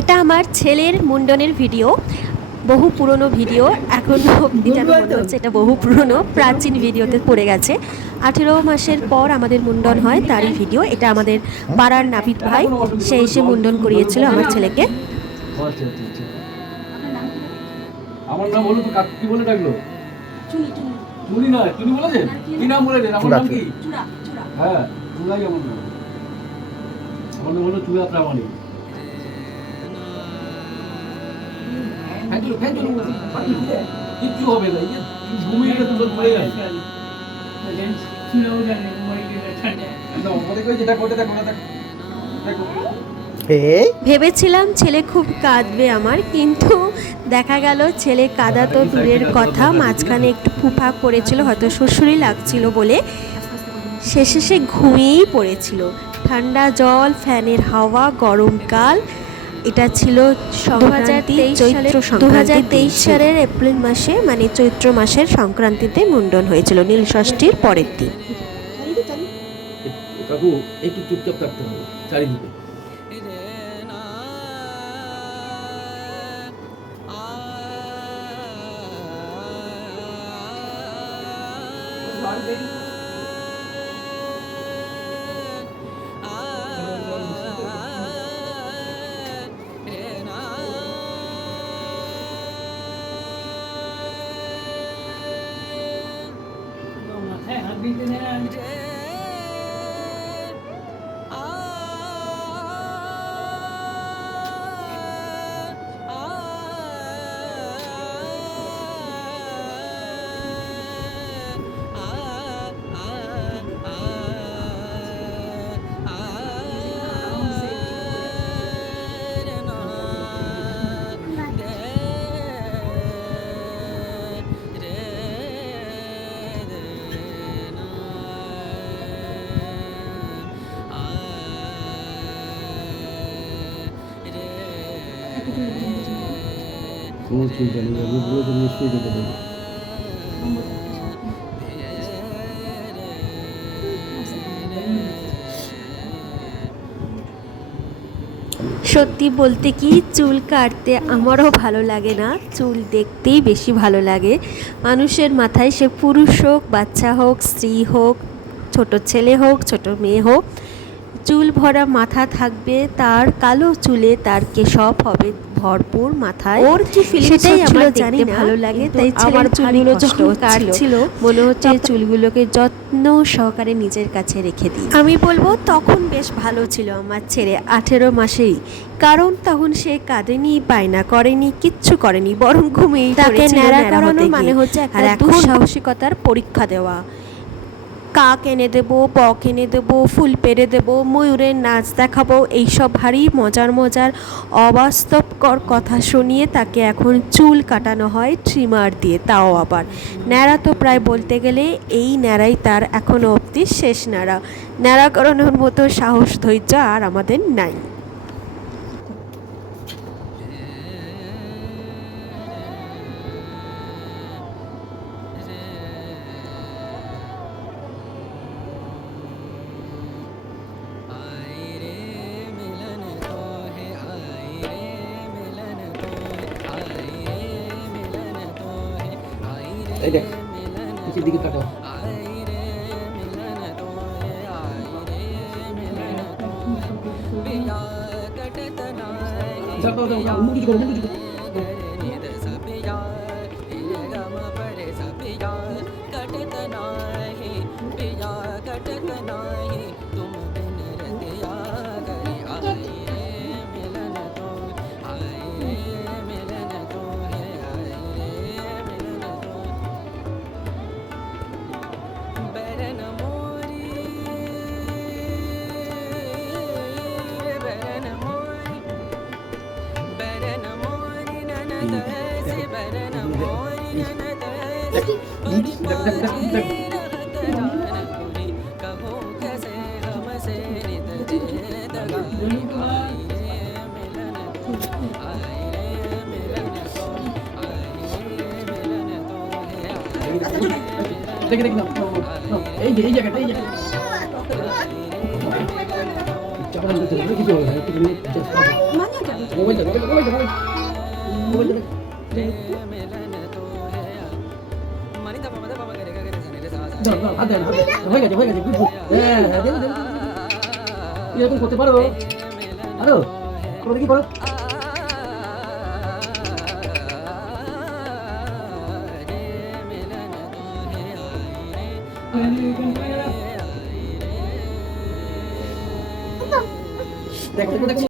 এটা আমার ছেলের মুন্ডনের ভিডিও, বহু পুরনো ভিডিও। এখনও অবধি যেন মনে হচ্ছে এটা বহু পুরনো প্রাচীন ভিডিওতে পড়ে গেছে। 18 মাসের পর আমাদের মুন্ডন হয়, তারই ভিডিও এটা। আমাদের পাড়ার নাপিত ভাই, সে এসে মুন্ডন করিয়েছিল আমার ছেলেকে। আমার নাম হলো, তো কি বলে ডাকলো? চুনি নয়, চুনি বলেছেন? কি নাম বলেছেন? আমার নাম কি? হ্যাঁ, চুলাই আমার নাম। আমার নাম হলো চুড়া প্রামাণিক। কিচ্ছু হবে না, ঘুমিয়ে গেলে তুলো পড়ে যায়। ভেবেছিলাম ছেলে খুব কাঁদবে আমার, কিন্তু দেখা গেল ছেলে কাঁদা তো দূরের কথা, মাঝখানে একটু ফুফা করেছিল, হয়তো শ্বশুরই লাগছিল বলে শেষে সে ঘুমিয়েই পড়েছিল। ঠান্ডা জল, ফ্যানের হাওয়া, গরমকাল। এটা ছিল 2023 সালের এপ্রিল মাসে, মানে চৈত্র মাসের সংক্রান্তিতে মুন্ডন হয়েছিল, নীলষষ্ঠীর পরের দিন। কাকু একটু চুপচাপ থাকতে হবে চারিদিকে। কোনো চিন্তা নেই, আমি বুড়োকে নিশ্চয়ই যেতে দেবো। সত্যি বলতে কি, চুল কাটতে আমারও ভালো লাগে না, চুল দেখতেই বেশি ভালো লাগে। মানুষের মাথায়, সে পুরুষ হোক, বাচ্চা হোক, স্ত্রী হোক, ছোট ছেলে হোক, ছোট মেয়ে হোক, চুল ভরা মাথা থাকবে, তার কালো চুলে তার কেশব হবে ভরপুর মাথায়। ওর কি ফিলিংস সেটাই আমার দেখতে ভালো লাগে। তাই ছেলের চুলগুলো যখন কাটছিল মনে হচ্ছে চুলগুলোকে যত্ন সহকারে নিজের কাছে রেখে দিই। আমি বলবো তখন বেশ ভালো ছিল আমার ছেলে, 18 মাসেরই। কারণ তখন সে কাঁদেনি, বায়না করেনি, কিচ্ছু করেনি, বরং ঘুমিয়েই পড়েছিল। ন্যাড়া করানো মানে হচ্ছে একটা দুঃসাহসিকতার পরীক্ষা দেওয়া। কাক এনে দেবো, বক এনে দেবো, ফুল পেড়ে দেবো, ময়ূরের নাচ দেখাবো, এইসব ভারী মজার মজার অবাস্তবকর কথা শুনিয়ে তাকে এখন চুল কাটানো হয় ট্রিমার দিয়ে, তাও আবার ন্যাড়া। তো প্রায় বলতে গেলে এই ন্যাড়াই তার এখনও অবধি শেষ ন্যাড়া। ন্যাড়া করানোর মতো সাহস ধৈর্য আর আমাদের নাই। এই দেখ, নিচের দিকে তাকাও। দেখে নাও, এই যে এই জায়গাটা, এই জায়গাটা চাপা দিতে হবে, কিছু হবে না, মোবাইল দে, মোবাইল দে। দাও, দাও, হাত দেন, হাত দেন। হয়ে গেছে, হয়ে গেছে, good, good। হ্যাঁ, হ্যাঁ, দেন, দেন। এরকম করতে পারো? পারো? করো দেখি, করো। দেখো, দেখো, দেখো।